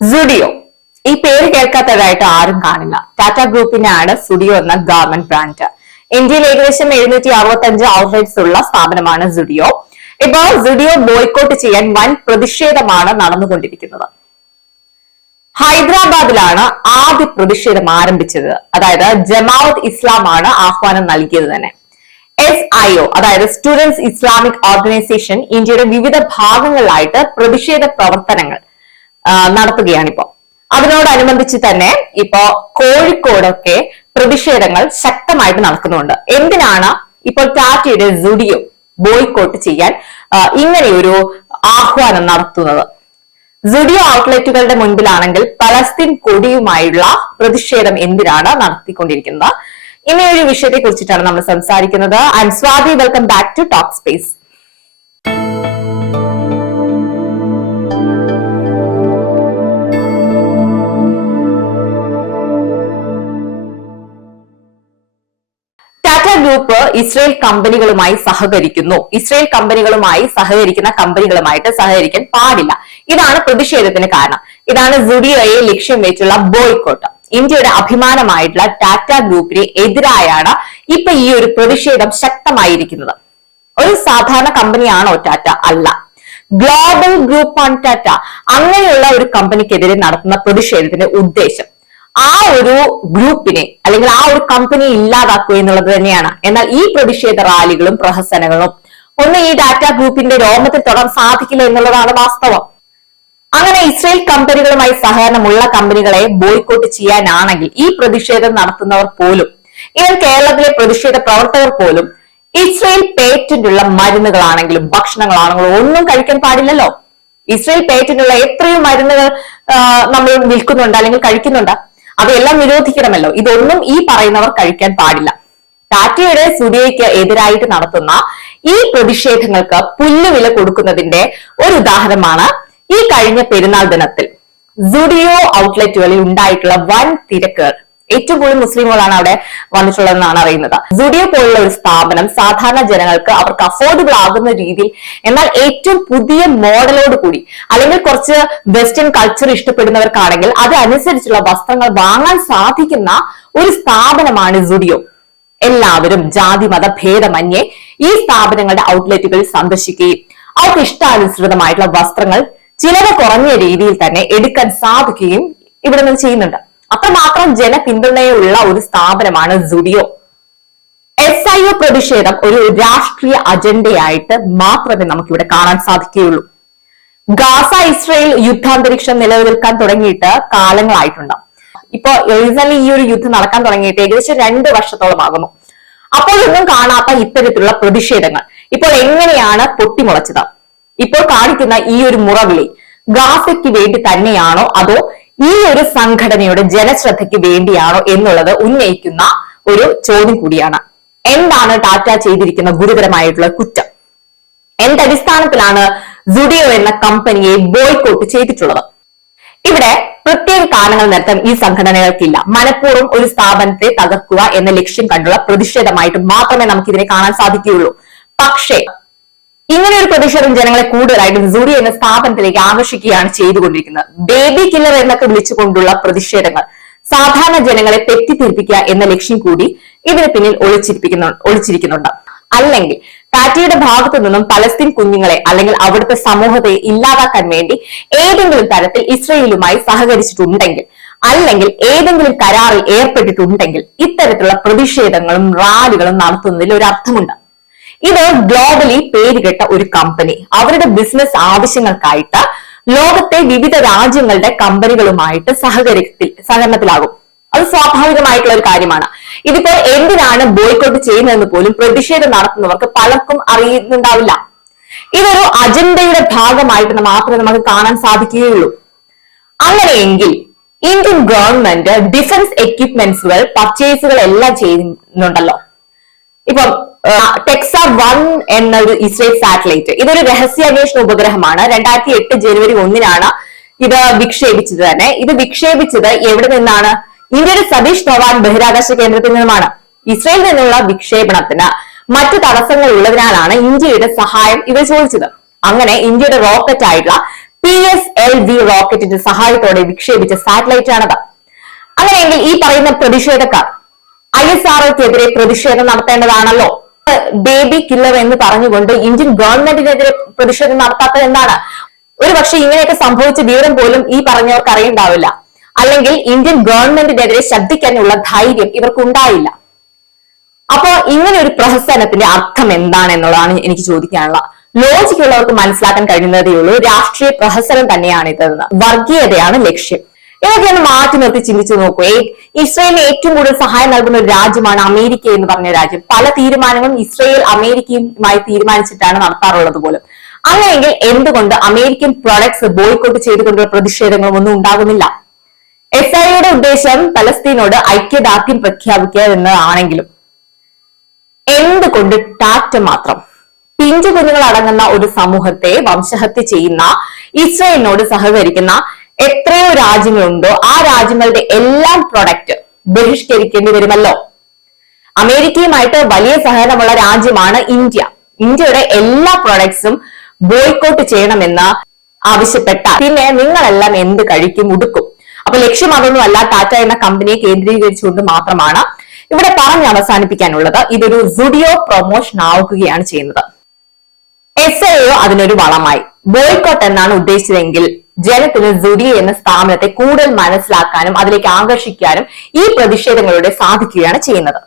സുഡിയോ ഈ പേര് കേൾക്കാത്തതായിട്ട് ആരും കാണില്ല. ടാറ്റ ഗ്രൂപ്പിനാണ് സുഡിയോ എന്ന ഗാർമെന്റ് ബ്രാൻഡ്. ഇന്ത്യയിൽ ഏകദേശം 765 ഔട്ട്ലെറ്റ്സ് ഉള്ള സ്ഥാപനമാണ് സുഡിയോ. ഇപ്പോൾ സുഡിയോ ബോയ്ക്കോട്ട് ചെയ്യാൻ വൻ പ്രതിഷേധമാണ് നടന്നുകൊണ്ടിരിക്കുന്നത്. ഹൈദരാബാദിലാണ് ആദ്യ പ്രതിഷേധം ആരംഭിച്ചത്. അതായത് ജമാഅത്ത് ഇസ്ലാമാണ് ആഹ്വാനം നൽകിയത് തന്നെ. SIO അതായത് സ്റ്റുഡൻസ് ഇസ്ലാമിക് ഓർഗനൈസേഷൻ ഇന്ത്യയുടെ വിവിധ ഭാഗങ്ങളിലായിട്ട് പ്രതിഷേധ പ്രവർത്തനങ്ങൾ നടത്തുകയാണിപ്പോ. അതിനോടനുബന്ധിച്ച് തന്നെ ഇപ്പോ കോഴിക്കോടൊക്കെ പ്രതിഷേധങ്ങൾ ശക്തമായിട്ട് നടക്കുന്നുണ്ട്. എന്തിനാണ് ഇപ്പോൾ ടാറ്റയുടെ സുഡിയോ ബോയ്ക്കോട്ട് ചെയ്യാൻ ഇങ്ങനെയൊരു ആഹ്വാനം നടത്തുന്നത്? സുഡിയോ ഔട്ട്ലെറ്റുകളുടെ മുൻപിലാണെങ്കിൽ പലസ്തീൻ കൊടിയുമായുള്ള പ്രതിഷേധം എന്തിനാണ് നടത്തിക്കൊണ്ടിരിക്കുന്നത്? ഇങ്ങനെയൊരു വിഷയത്തെ കുറിച്ചിട്ടാണ് നമ്മൾ സംസാരിക്കുന്നത്. I am Swathi. Welcome back to talk space. Group Israel കമ്പനികളുമായി സഹകരിക്കുന്നു. ഇസ്രയേൽ കമ്പനികളുമായി കമ്പനികളുമായിട്ട് സഹകരിക്കാൻ പാടില്ല. ഇതാണ് പ്രതിഷേധത്തിന് കാരണം. ഇതാണ് സുഡിയോയെ ലക്ഷ്യം വെച്ചുള്ള ബോയ്ക്കോട്ട്. ഇന്ത്യയുടെ അഭിമാനമായിട്ടുള്ള ടാറ്റ ഗ്രൂപ്പിന് എതിരായാണ് ഇപ്പൊ ഈ ഒരു പ്രതിഷേധം ശക്തമായിരിക്കുന്നത്. ഒരു സാധാരണ കമ്പനിയാണോ ടാറ്റ? അല്ല, ഗ്ലോബൽ ഗ്രൂപ്പ് ആണ് ടാറ്റ. അങ്ങനെയുള്ള ഒരു കമ്പനിക്കെതിരെ നടത്തുന്ന പ്രതിഷേധത്തിന്റെ ഉദ്ദേശം ആ ഒരു ഗ്രൂപ്പിനെ അല്ലെങ്കിൽ ആ ഒരു കമ്പനി ഇല്ലാതാക്കുക എന്നുള്ളത് തന്നെയാണ്. എന്നാൽ ഈ പ്രതിഷേധ റാലികളും പ്രഹസനങ്ങളും ഒന്നും ഈ ടാറ്റ ഗ്രൂപ്പിന്റെ രോമത്തിൽ തൊടാൻ സാധിക്കില്ല എന്നുള്ളതാണ് വാസ്തവം. അങ്ങനെ ഇസ്രയേൽ കമ്പനികളുമായി സഹകരണമുള്ള കമ്പനികളെ ബോയ്ക്കോട്ട് ചെയ്യാനാണെങ്കിൽ ഈ പ്രതിഷേധം നടത്തുന്നവർ പോലും, ഇവൻ കേരളത്തിലെ പ്രതിഷേധ പ്രവർത്തകർ പോലും ഇസ്രയേൽ പേറ്റന്റ് ഉള്ള മരുന്നുകളാണെങ്കിലും ഭക്ഷണങ്ങളാണെങ്കിലും ഒന്നും കഴിക്കാൻ പാടില്ലല്ലോ. ഇസ്രയേൽ പേറ്റന്റ് ഉള്ള എത്രയോ മരുന്നുകൾ നമ്മൾ വിൽക്കുന്നുണ്ട് അല്ലെങ്കിൽ കഴിക്കുന്നുണ്ട്. അവയെല്ലാം നിരോധിക്കണമല്ലോ. ഇതൊന്നും ഈ പറയുന്നവർ കഴിക്കാൻ പാടില്ല. ടാറ്റയുടെ സുഡിയോയ്ക്ക് എതിരായിട്ട് നടത്തുന്ന ഈ പ്രതിഷേധങ്ങൾക്ക് പുല്ലുവില കൊടുക്കുന്നതിന്റെ ഒരു ഉദാഹരണമാണ് ഈ കഴിഞ്ഞ പെരുന്നാൾ ദിനത്തിൽ സുഡിയോ ഔട്ട്ലെറ്റുകളിൽ ഉണ്ടായിട്ടുള്ള വൻ തിരക്ക്. ഏറ്റവും കൂടുതൽ മുസ്ലിമുകളാണ് അവിടെ വന്നിട്ടുള്ളതെന്നാണ് അറിയുന്നത്. സുഡിയോ പോലുള്ള ഒരു സ്ഥാപനം സാധാരണ ജനങ്ങൾക്ക് അവർക്ക് അഫോർഡബിൾ ആകുന്ന രീതിയിൽ, എന്നാൽ ഏറ്റവും പുതിയ മോഡലോട് കൂടി അല്ലെങ്കിൽ കുറച്ച് വെസ്റ്റേൺ കൾച്ചർ ഇഷ്ടപ്പെടുന്നവർക്കാണെങ്കിൽ അതനുസരിച്ചുള്ള വസ്ത്രങ്ങൾ വാങ്ങാൻ സാധിക്കുന്ന ഒരു സ്ഥാപനമാണ് സുഡിയോ. എല്ലാവരും ജാതി മത ഭേദമന്യേ ഈ സ്ഥാപനങ്ങളുടെ ഔട്ട്ലെറ്റുകളിൽ സന്ദർശിക്കുകയും അവർക്ക് ഇഷ്ടാനുസൃതമായിട്ടുള്ള വസ്ത്രങ്ങൾ ചിലവ് കുറഞ്ഞ രീതിയിൽ തന്നെ എടുക്കാൻ സാധിക്കുകയും ഇവിടെ നിന്ന് ചെയ്യുന്നുണ്ട്. അത്രമാത്രം ജനപിന്തുണയുള്ള ഒരു സ്ഥാപനമാണ് സുഡിയോ. SIO പ്രതിഷേധം ഒരു രാഷ്ട്രീയ അജണ്ടയായിട്ട് മാത്രമേ നമുക്കിവിടെ കാണാൻ സാധിക്കുകയുള്ളൂ. ഗാസ ഇസ്രയേൽ യുദ്ധാന്തരീക്ഷം നിലനിൽക്കാൻ തുടങ്ങിയിട്ട് കാലങ്ങളായിട്ടുണ്ട്. ഇപ്പൊ റീസൺലി ഈ ഒരു യുദ്ധം നടക്കാൻ തുടങ്ങിയിട്ട് ഏകദേശം 2 വർഷത്തോളം ആകുന്നു. അപ്പോഴൊന്നും കാണാത്ത ഇത്തരത്തിലുള്ള പ്രതിഷേധങ്ങൾ ഇപ്പോൾ എങ്ങനെയാണ് പൊട്ടിമുളച്ചത്? ഇപ്പോൾ കാണിക്കുന്ന ഈ ഒരു മുറവിളി ഗാസയ്ക്ക് വേണ്ടി തന്നെയാണോ അതോ ഈ ഒരു സംഘടനയുടെ ജനശ്രദ്ധയ്ക്ക് വേണ്ടിയാണോ എന്നുള്ളത് ഉന്നയിക്കുന്ന ഒരു ചോദ്യം കൂടിയാണ്. എന്താണ് ടാറ്റ ചെയ്തിരിക്കുന്ന ഗുരുതരമായിട്ടുള്ള കുറ്റം? എന്തടിസ്ഥാനത്തിലാണ് സുഡിയോ എന്ന കമ്പനിയെ ബോയ്ക്കോട്ട് ചെയ്തിട്ടുള്ളത്? ഇവിടെ പ്രത്യേക കാരണങ്ങൾ നിരത്താൻ ഈ സംഘടനകൾക്കില്ല. മനഃപൂർവ്വം ഒരു സ്ഥാപനത്തെ തകർക്കുക എന്ന ലക്ഷ്യം കണ്ടുള്ള പ്രതിഷേധമായിട്ട് മാത്രമേ നമുക്ക് ഇതിനെ കാണാൻ സാധിക്കുകയുള്ളൂ. പക്ഷേ ഇങ്ങനെ ഒരു പ്രതിഷേധം ജനങ്ങളെ കൂടുതലായിട്ടും സുഡിയോ എന്ന സ്ഥാപനത്തിലേക്ക് ആകർഷിക്കുകയാണ് ചെയ്തുകൊണ്ടിരിക്കുന്നത്. ബേബി കില്ലർ എന്നൊക്കെ വിളിച്ചുകൊണ്ടുള്ള പ്രതിഷേധങ്ങൾ സാധാരണ ജനങ്ങളെ തെറ്റിദ്ധരിപ്പിക്കുക എന്ന ലക്ഷ്യം കൂടി ഇതിന് പിന്നിൽ ഒളിച്ചിരിക്കുന്നുണ്ട്. അല്ലെങ്കിൽ ടാറ്റയുടെ ഭാഗത്തു നിന്നും പലസ്തീൻ കുഞ്ഞുങ്ങളെ അല്ലെങ്കിൽ അവിടുത്തെ സമൂഹത്തെ ഇല്ലാതാക്കാൻ വേണ്ടി ഏതെങ്കിലും തരത്തിൽ ഇസ്രയേലുമായി സഹകരിച്ചിട്ടുണ്ടെങ്കിൽ അല്ലെങ്കിൽ ഏതെങ്കിലും കരാറിൽ ഏർപ്പെട്ടിട്ടുണ്ടെങ്കിൽ ഇത്തരത്തിലുള്ള പ്രതിഷേധങ്ങളും റാലികളും നടത്തുന്നതിൽ ഒരു അർത്ഥമുണ്ട്. ഇത് ഗ്ലോബലി പേരുകെട്ട ഒരു കമ്പനി അവരുടെ ബിസിനസ് ആവശ്യങ്ങൾക്കായിട്ട് ലോകത്തെ വിവിധ രാജ്യങ്ങളുടെ കമ്പനികളുമായിട്ട് സഹകരണത്തിലാകും. അത് സ്വാഭാവികമായിട്ടുള്ള ഒരു കാര്യമാണ്. ഇതിപ്പോൾ എന്തിനാണ് ബോയ്ക്കോട്ട് ചെയ്യുന്നതെന്ന് പോലും പ്രതിഷേധം നടത്തുന്നവർക്ക് പലർക്കും അറിയുന്നുണ്ടാവില്ല. ഇതൊരു അജണ്ടയുടെ ഭാഗമായിട്ട് മാത്രമേ നമുക്ക് കാണാൻ സാധിക്കുകയുള്ളൂ. അങ്ങനെയെങ്കിൽ ഇന്ത്യൻ ഗവൺമെന്റ് ഡിഫൻസ് എക്യുപ്മെന്റ്സുകൾ പർച്ചേസുകൾ എല്ലാം ചെയ്യുന്നുണ്ടല്ലോ. ഇപ്പം ടെക്സ-1 എന്നൊരു ഇസ്രയേൽ സാറ്റലൈറ്റ്, ഇതൊരു രഹസ്യാന്വേഷണ ഉപഗ്രഹമാണ്. 2008 ജനുവരി 1-നാണ് ഇത് വിക്ഷേപിച്ചത് തന്നെ. ഇത് വിക്ഷേപിച്ചത് എവിടെ നിന്നാണ്? ഇന്ത്യയുടെ സതീഷ് ധവാൻ ബഹിരാകാശ കേന്ദ്രത്തിൽ നിന്നുമാണ്. ഇസ്രയേലിൽ നിന്നുള്ള വിക്ഷേപണത്തിന് മറ്റു തടസ്സങ്ങൾ ഉള്ളതിനാലാണ് ഇന്ത്യയുടെ സഹായം ഇവർ ചോദിച്ചത്. അങ്ങനെ ഇന്ത്യയുടെ റോക്കറ്റ് ആയിട്ടുള്ള PSLV റോക്കറ്റിന്റെ സഹായത്തോടെ വിക്ഷേപിച്ച സാറ്റലൈറ്റ് ആണത്. അങ്ങനെയെങ്കിൽ ഈ പറയുന്ന പ്രതിഷേധക്കാർ ISROക്കെതിരെ പ്രതിഷേധം നടത്തേണ്ടതാണല്ലോ. ബേബി കില്ലർ എന്ന് പറഞ്ഞുകൊണ്ട് ഇന്ത്യൻ ഗവൺമെന്റിനെതിരെ പ്രതിഷേധം നടത്താത്തത് എന്താണ്? ഒരു പക്ഷെ ഇങ്ങനെയൊക്കെ സംഭവിച്ച വിവരം പോലും ഈ പറഞ്ഞവർക്ക് അറിയണ്ടാവില്ല, അല്ലെങ്കിൽ ഇന്ത്യൻ ഗവൺമെന്റിനെതിരെ ശബ്ദിക്കാനുള്ള ധൈര്യം ഇവർക്കുണ്ടായില്ല. അപ്പോ ഇങ്ങനെ ഒരു പ്രഹസനത്തിന്റെ അർത്ഥം എന്താണ് എന്നുള്ളതാണ് എനിക്ക് ചോദിക്കാനുള്ള. ലോജിക്കുള്ളവർക്ക് മനസ്സിലാക്കാൻ കഴിയുന്നതേ ഉള്ളൂ, രാഷ്ട്രീയ പ്രഹസനം തന്നെയാണ് ഇതെന്ന്. വർഗീയതയാണ് ലക്ഷ്യം. ഇതൊക്കെ ഒന്ന് മാറ്റി നിർത്തി ചിന്തിച്ചു നോക്കൂ. ഇസ്രയേലിന് ഏറ്റവും കൂടുതൽ സഹായം നൽകുന്ന ഒരു രാജ്യമാണ് അമേരിക്ക എന്ന് പറഞ്ഞ രാജ്യം. പല തീരുമാനങ്ങളും ഇസ്രയേൽ അമേരിക്കയുമായി തീരുമാനിച്ചിട്ടാണ് നടത്താറുള്ളത് പോലും. അങ്ങനെയെങ്കിൽ എന്തുകൊണ്ട് അമേരിക്കൻ പ്രൊഡക്ട്സ് ബോയ്ക്കോട്ട് ചെയ്തുകൊണ്ടുള്ള പ്രതിഷേധങ്ങളും ഒന്നും ഉണ്ടാകുന്നില്ല? SIOയുടെ ഉദ്ദേശം പലസ്തീനോട് ഐക്യദാർഢ്യം പ്രഖ്യാപിക്കുക എന്നതാണെങ്കിലും എന്തുകൊണ്ട് ടാറ്റ മാത്രം? പിഞ്ചു കുഞ്ഞുങ്ങൾ അടങ്ങുന്ന ഒരു സമൂഹത്തെ വംശഹത്യ ചെയ്യുന്ന ഇസ്രയേലിനോട് സഹകരിക്കുന്ന എത്രയോ രാജ്യങ്ങളുണ്ടോ ആ രാജ്യങ്ങളുടെ എല്ലാം പ്രൊഡക്റ്റ് ബഹിഷ്കരിക്കേണ്ടി വരുമല്ലോ. അമേരിക്കയുമായിട്ട് വലിയ സഹകരണമുള്ള രാജ്യമാണ് ഇന്ത്യ. ഇന്ത്യയുടെ എല്ലാ പ്രൊഡക്ട്സും ബോയ്ക്കോട്ട് ചെയ്യണമെന്ന് ആവശ്യപ്പെട്ട പിന്നെ നിങ്ങളെല്ലാം എന്ത് കഴിക്കും, ഉടുക്കും? അപ്പൊ ലക്ഷ്യം അതൊന്നും അല്ല, ടാറ്റ എന്ന കമ്പനിയെ കേന്ദ്രീകരിച്ചുകൊണ്ട് മാത്രമാണ് ഇവിടെ പറഞ്ഞ് അവസാനിപ്പിക്കാനുള്ളത്. ഇതൊരു സുഡിയോ പ്രൊമോഷൻ ആവുകയാണ് ചെയ്യുന്നത്. SIO അതിനൊരു വളമായി. ബോയ്ക്കോട്ട് എന്നാണ് ഉദ്ദേശിച്ചതെങ്കിൽ ജനത്തിന് സുഡിയോ എന്ന സ്ഥാപനത്തെ കൂടുതൽ മനസ്സിലാക്കാനും അതിലേക്ക് ആകർഷിക്കാനും ഈ പ്രതിഷേധങ്ങളിലൂടെ സാധിക്കുകയാണ് ചെയ്യുന്നത്.